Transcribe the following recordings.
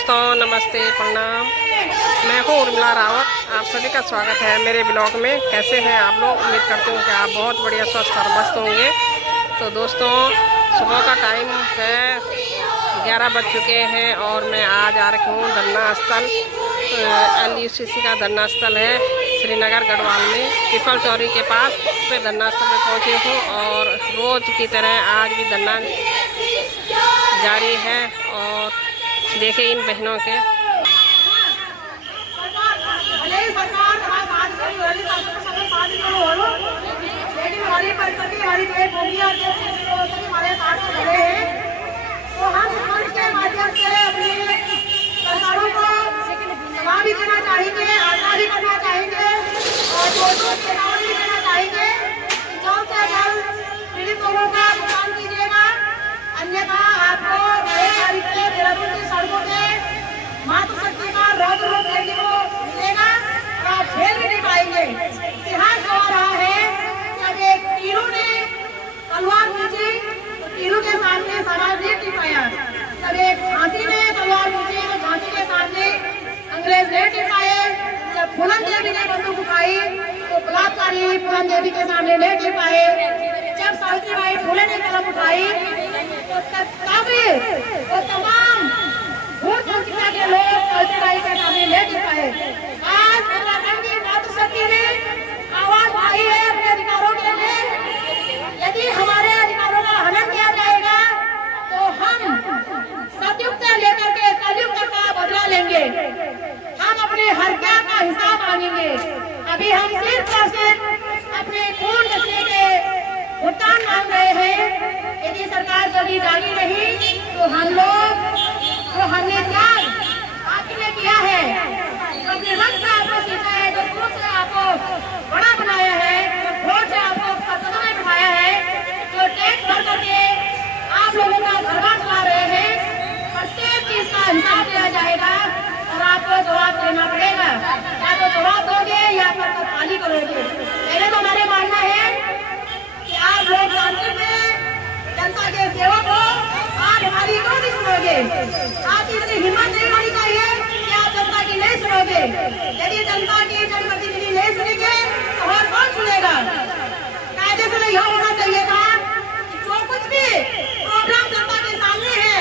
दोस्तों नमस्ते प्रणाम। मैं हूँ उर्मिला रावत। आप सभी का स्वागत है मेरे ब्लॉग में। कैसे हैं आप लोग? उम्मीद करती हूँ कि आप बहुत बढ़िया स्वस्थ और मस्त होंगे। तो दोस्तों सुबह का टाइम है, 11 बज चुके हैं और मैं आज आ रखी हूँ धरना स्थल। LUCC का धरना स्थल है श्रीनगर गढ़वाल में, पीपल चौरी के पास पे धरना स्थल में पहुँची हूँ। और रोज़ की तरह आज भी धरना जारी है। और देखिए इन बहनों के तो हम समाज के माध्यम से अपनी सरकारों को जवाब भी देना चाहेंगे, आगाह भी करना चाहेंगे और दोषों के नाम भी देना चाहेंगे। जल्द से जल्द पीड़ित लोगों का भुगतान कीजिएगा, अन्यथा आपको 1 तारीख से देहरादून की सड़कों पे मातृशक्ति का रौद्र रूप देखने को मिलेगा और आप झेल भी नहीं पाएंगे। इतिहास गवा रहा है जब एक तीरों ने तलवार खींची तो तीरों के सामने समाज ने टिक पाया। जब एक झांसी ने तलवार खींची तो झांसी के सामने अंग्रेज ने टिक पाए। जब फूलन देवी ने बंदूक उठाई तो बलात्कारी फूलन देवी के सामने नहीं टिक पाए। जब सावित्रीबाई फुले ने कलम उठाई तो तमाम भूत वंचिता के लोग सावित्रीबाई के सामने नहीं टिक पाए। आज उत्तराखंड की मातृशक्ति ने आवाज उठाई है अपने अधिकारों के लिए। यदि हमारे अधिकारों का हनन किया जाएगा तो हम सतयुग से लेकर के कलयुग तक का बदला लेंगे। हम अपने हत्या का हिसाब मांगेंगे। अभी हम सिर्फ और सिर्फ अपने खून बचने के भुगतान मांग रहे हैं। यदि सरकार कभी जागी नहीं तो हम लोग जो हमने त्याग आपने किया है, जो अपने रक्त से आपको सींचा है, जो खून से आपको बड़ा बनाया है, जो भोट से आपको कदम में बिठाया है, जो टैक्स भर करके आप लोगों का घरबार चला रहे हैं, प्रत्येक चीज का हिसाब दिया जाएगा और आपको जवाब देना पड़ेगा। या तो जवाब दोगे या फिर खाली करोगे। पहले तो हमारे मानना है कि आप लोग जानते हैं जनता के सेवक हो, आप हमारी क्यों नहीं सुनोगे? आप इतनी हिम्मत नहीं होनी चाहिए कि आप जनता की नहीं सुनोगे। यदि जनता की जनप्रतिनिधि नहीं सुनेंगे तो और कौन सुनेगा? कायदे से नहीं होना चाहिए था। जो कुछ भी प्रोग्राम जनता के सामने है,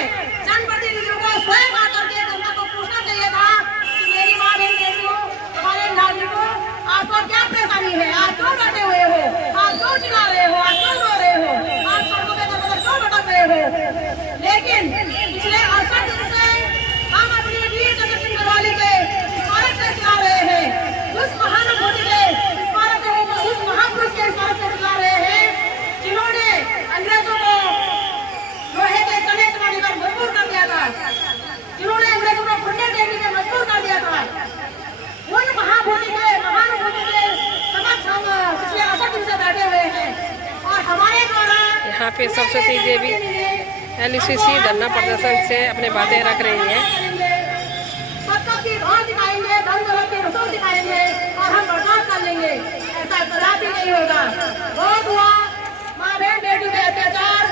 जनप्रतिनिधियों को स्वयं आकर के जनता को पूछना चाहिए था कि मेरी माँ बहन बेटियों, हमारे नागरिकों, आपको क्या परेशानी है? आप क्यों बैठे हुए हो? आप क्यों चिल्ला रहे हो? आप क्यों रो रहे हो? आप सड़कों पे क्यों भटक रहे हो? लेकिन पिछले 68 दिन से हम अपनी वीर चंद्र सिंह गढ़वाली के स्मारक से चला रहे हैं। उस महानुभूति के स्मारक से, उस महापुरुष के स्मारक से चला रहे हैं जिन्होंने अंग्रेजों को लोहे के कड़े चलाने पर मजबूर कर दिया था, जिन्होंने अंग्रेजों को घुटने टेकने पर मजबूर कर दिया था। उन महानुभूति के समक्ष हम पिछले 68 दिन से बैठे हुए हैं और हमारे द्वारा यहाँ पे सरस्वती देवी LUCC धरना प्रदर्शन से अपने बातें रख रही है। सबका की भाव दिखाएंगे, धन दौलत के रसूल दिखाएंगे और हम बर्दाश्त कर लेंगे। ऐसा कदापि नहीं होगा। बहुत हुआ माँ बहन बेटी पे अत्याचार,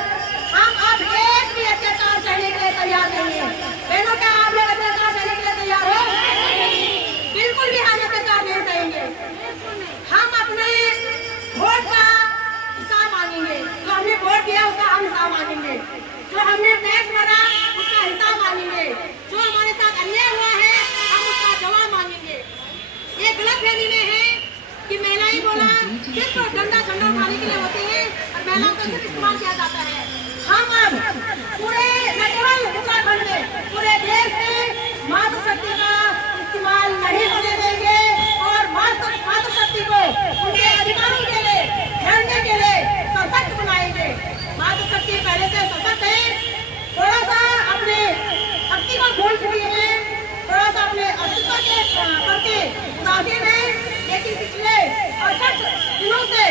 हम अब एक भी अत्याचार सहने के लिए तैयार नहीं है। बहनों क्या आप लोग अत्याचार सहने के लिए तैयार हो? बिल्कुल भी हम अत्याचार नहीं सहेंगे। हम अपने वोट का हिसाब मांगेंगे। जो हमने वोट दिया उसका हम हिसाब मांगेंगे। जो हमने टैक्स भरा उसका हिसाब मांगेंगे। जो हमारे साथ अन्याय हुआ है हम उसका जवाब मांगेंगे। ये गलतफहमी में है कि महिलाएं बोला सिर्फ डंडा झंडा उठाने के लिए होती है और महिलाओं का सिर्फ इस्तेमाल किया जाता है। हम अब पूरे न केवल उत्तराखंड में, पूरे देश में मातृशक्ति का इस्तेमाल नहीं होने देंगे और मातृशक्ति को उनके अधिकारों के लिए लड़ने के लिए सशक्त बनाएंगे। मातृशक्ति पहले से सशक्त है, थोड़ा सा अपने शक्ति को भूल चुकी है, थोड़ा सा अपने अस्तित्व के प्रति उदासीन है। लेकिन पिछले 68 दिनों से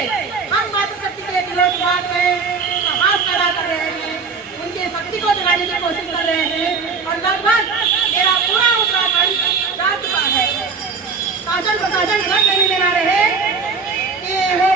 हम मातृशक्ति के विरोध में साहस पैदा कर रहे हैं, उनकी शक्ति को जगाने की कोशिश कर रहे हैं और लगभग मेरा पूरा उत्तराखंड जा चुका है। शासन प्रशासन गलत नहीं लेना रहे कि वो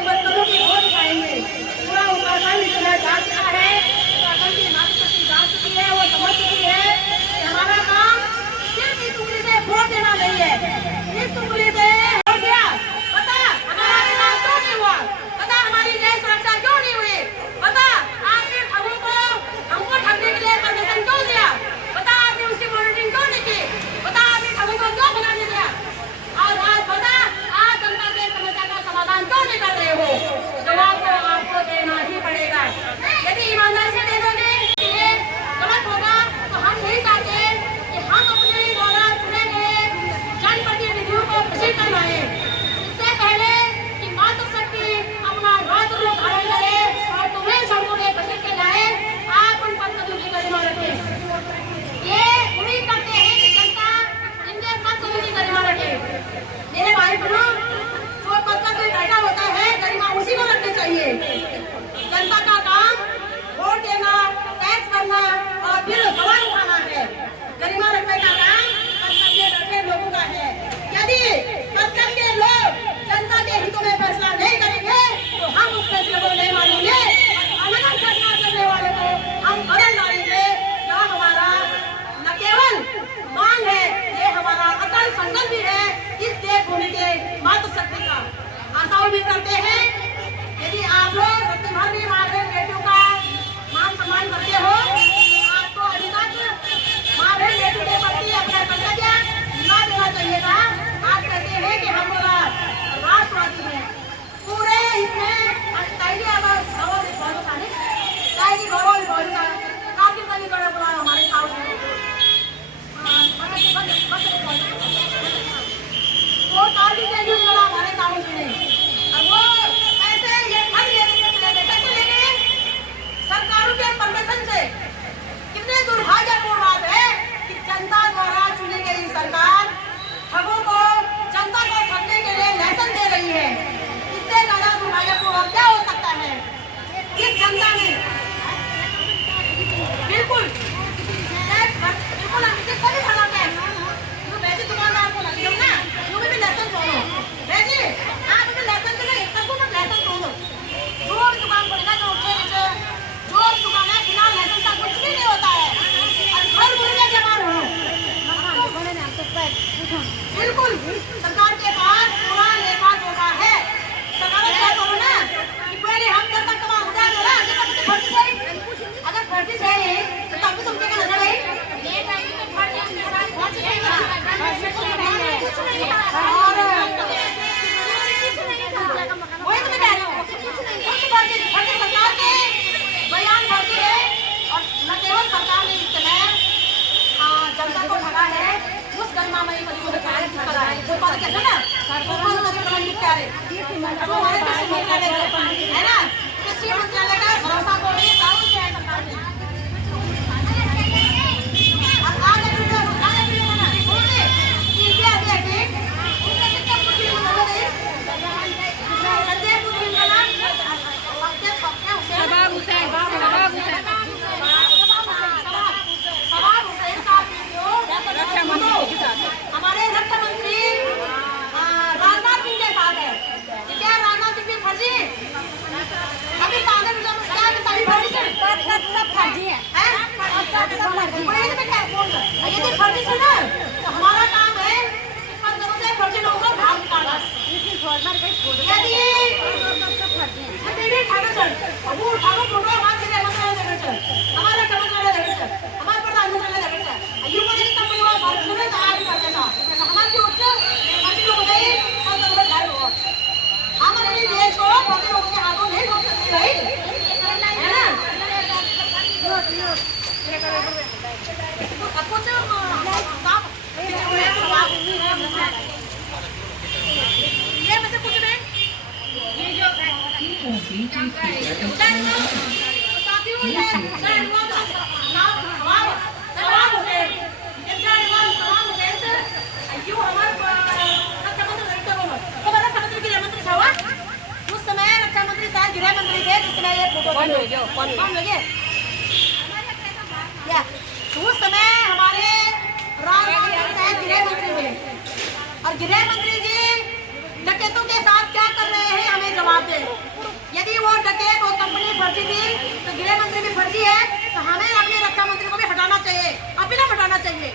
ऐसा ना अब हमारे कृषि मंत्रालय है ना, कृषि मंत्रालय का भरोसा तोड़िए कानून से है सरकार ने। अब आगे वीडियो बना बोलिए इनके आगे आगे उनका कितना कुछ बता दे संजय कुमार का नाम शबाब हुसैन का वीडियो रक्षा मंत्री के साथ, हमारे रक्षा मंत्री राजनाथ सिंह के साथ है। क्या राजनाथ सिंह भी फर्जी है? अभी सागर में सभी फर्जी है, सब फर्जी है, सब फर्जी है। ये तो फर्जी है ना, तो हमारा काम है हर जगह से फर्जी लोगों को भाग निकालना। यदि ठाकुर सर वो ठाकुर फोटो हमारे से हमारा समझ हमारे प्रधानमंत्री ने ये मुझे कंपनी वाला बात सुने तो आज करते था हमारे उच्च अच्छी लोग गए और तो घर हो हम अपने देश को बाकी लोगों के हाथों नहीं रोक सकते भाई, है ना। अब कुछ साफ ये में से कुछ में ये जो साथियों उस समय रक्षा मंत्री शायद गृह मंत्री थे जिसने ये फोटो कौन लगे या उस समय हमारे राजनाथ शायद गृह मंत्री थे और गृह मंत्री जी डकैतों के साथ क्या कर रहे हैं हमें जवाब दें। यदि वो डकैत और कंपनी फर्जी थी तो गृह मंत्री भी फर्जी है, तो हमें अपने रक्षा मंत्री को भी हटाना चाहिए, अभिनव हटाना चाहिए।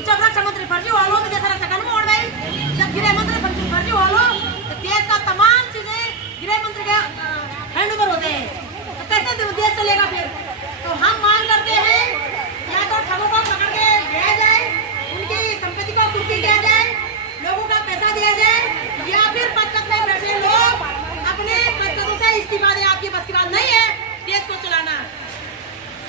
जब रक्षा मंत्री फर्जी वालों तो जैसा रक्षा कानून मोड़ गई, जब गृह मंत्री फर्जी वालों तो देश का तमाम चीजें गृह मंत्री के हैंड ओवर होते हैं, तो कैसे देश चलेगा फिर। तो हम मांग करते हैं या तो ठगों को पकड़ के दिया जाए, उनकी संपत्ति को कुर्की किया जाए, लोगों का पैसा दिया जाए, या फिर पद में बैठे लोग अपने पदों से इस्तीफा दें। आपकी बस की बात नहीं है देश को चलाना।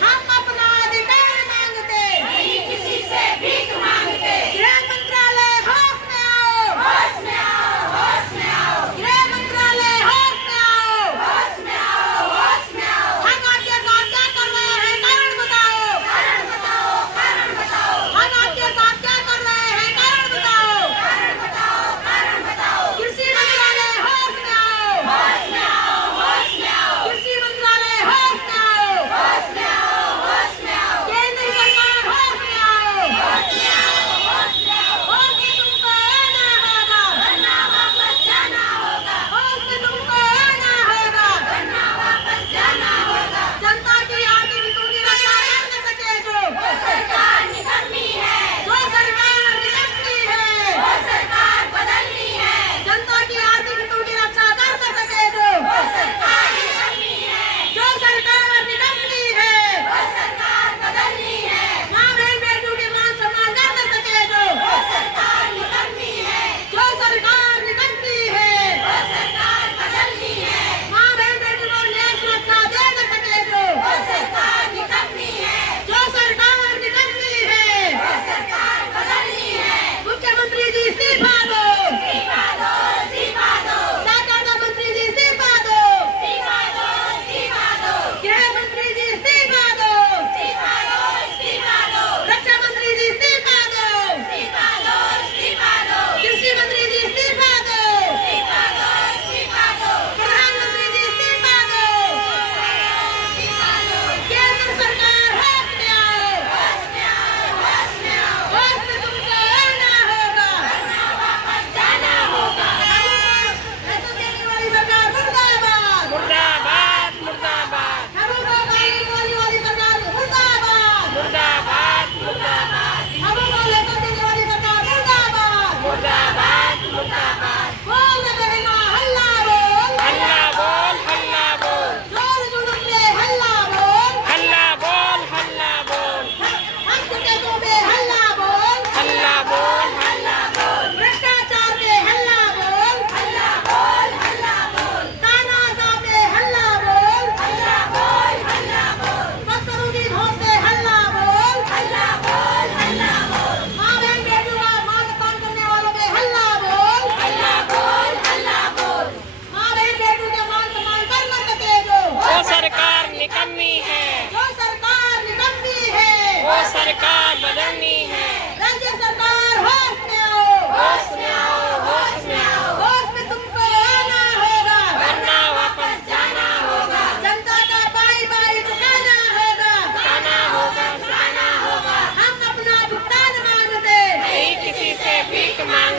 हम अपना अधिकार मांगते नहीं किसी से भीख मांगते। गृह मंत्रालय होश में आओ, होश में आओ, होश में आओ। गृह मंत्रालय होश में आओ, होश में आओ, होश में आओ। हम आपके साथ क्या कर रहे हैं कारण बताओ, कारण बताओ, कारण बताओ। हम आपके साथ क्या कर रहे हैं कारण बताओ, कारण बताओ, कारण बताओ। कृषि मंत्रालय होश में आओ, होश में आओ, होश में आओ।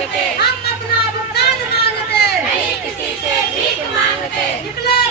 हम अपना भुगतान मांगते, नहीं किसी से भीख मांगते। निकले